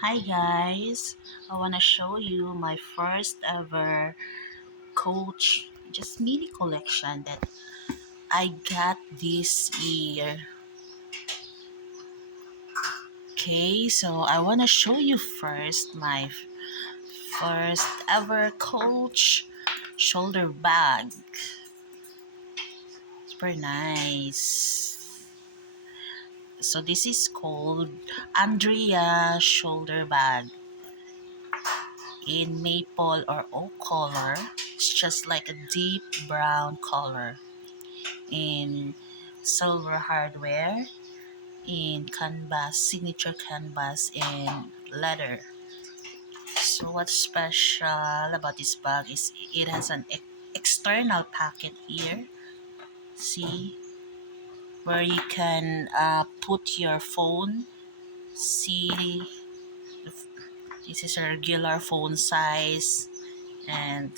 Hi guys, I want to show you my first ever Coach just mini collection that I got this year. Okay, so I want to show you first my first ever Coach shoulder bag. Super nice. So this is called Andrea shoulder bag in maple or oak color. It's just like a deep brown color in silver hardware, in canvas, signature canvas, and leather. So what's special about this bag is it has an external pocket here. See, where you can put your phone. See, this is a regular phone size, and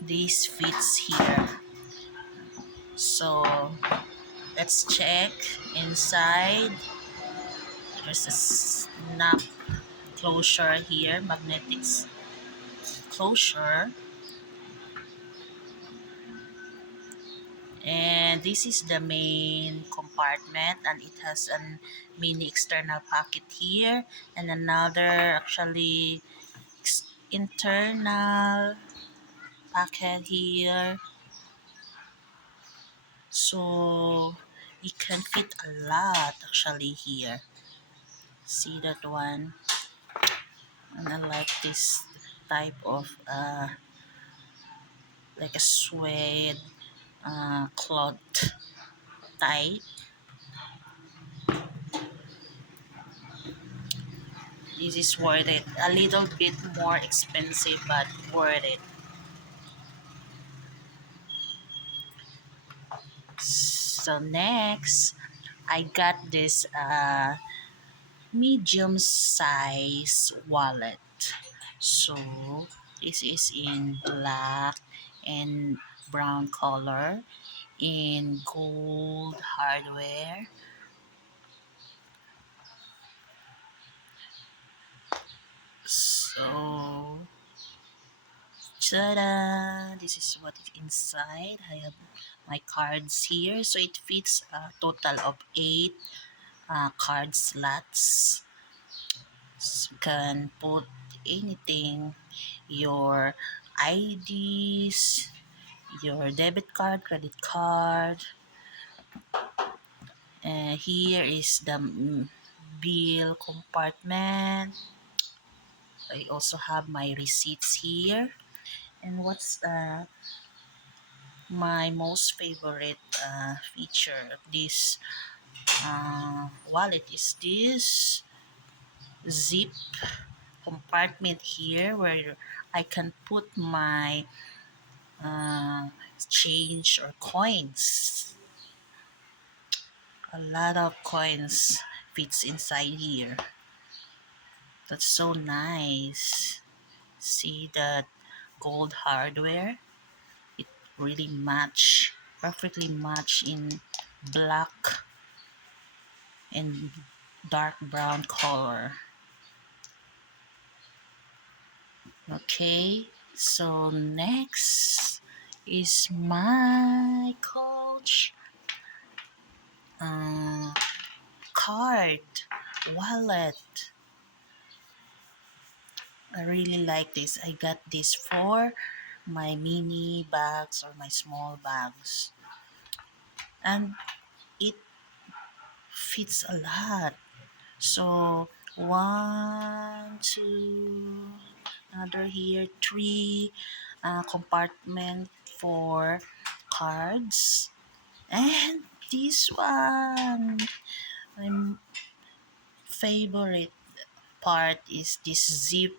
this fits here. So let's check inside. There's a snap closure here, magnetic closure, and this is the main compartment, and it has a mini external pocket here and another actually internal pocket here, so it can fit a lot actually here. See that one? And I like this type of like a suede cloth type. This is worth it. A little bit more expensive, but worth it. So next, I got this medium size wallet. So this is in black and brown color, in gold hardware. So ta-da! This is what is inside. I have my cards here. So it fits a total of 8 card slots. So you can put anything, your IDs, your debit card, credit card. Here is the bill compartment. I also have my receipts here. And what's my most favorite feature of this wallet is this zip compartment here where I can put my change or coins. A lot of coins fits inside here. That's so nice. See that gold hardware? It really perfectly match in black and dark brown color. Okay, so next is my Coach uh, card wallet. I really like this. I got this for my mini bags or my small bags, and it fits a lot. So one, two, another here, three compartment for cards, and this one, my favorite part is this zip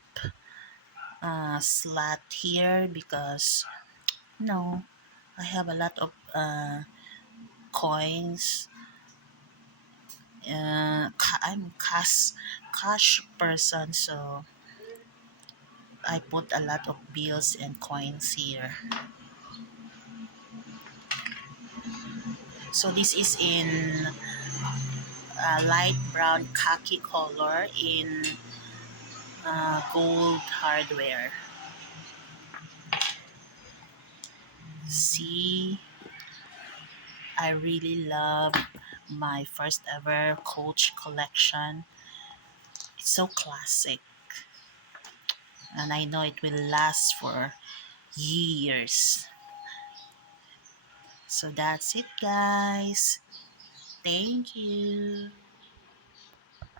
slot here because no, I have a lot of coins. I'm cash person, so I put a lot of bills and coins here. So this is in light brown khaki color in gold hardware. See, I really love my first ever Coach collection. It's so classic, and I know it will last for years. So that's it, guys. Thank you.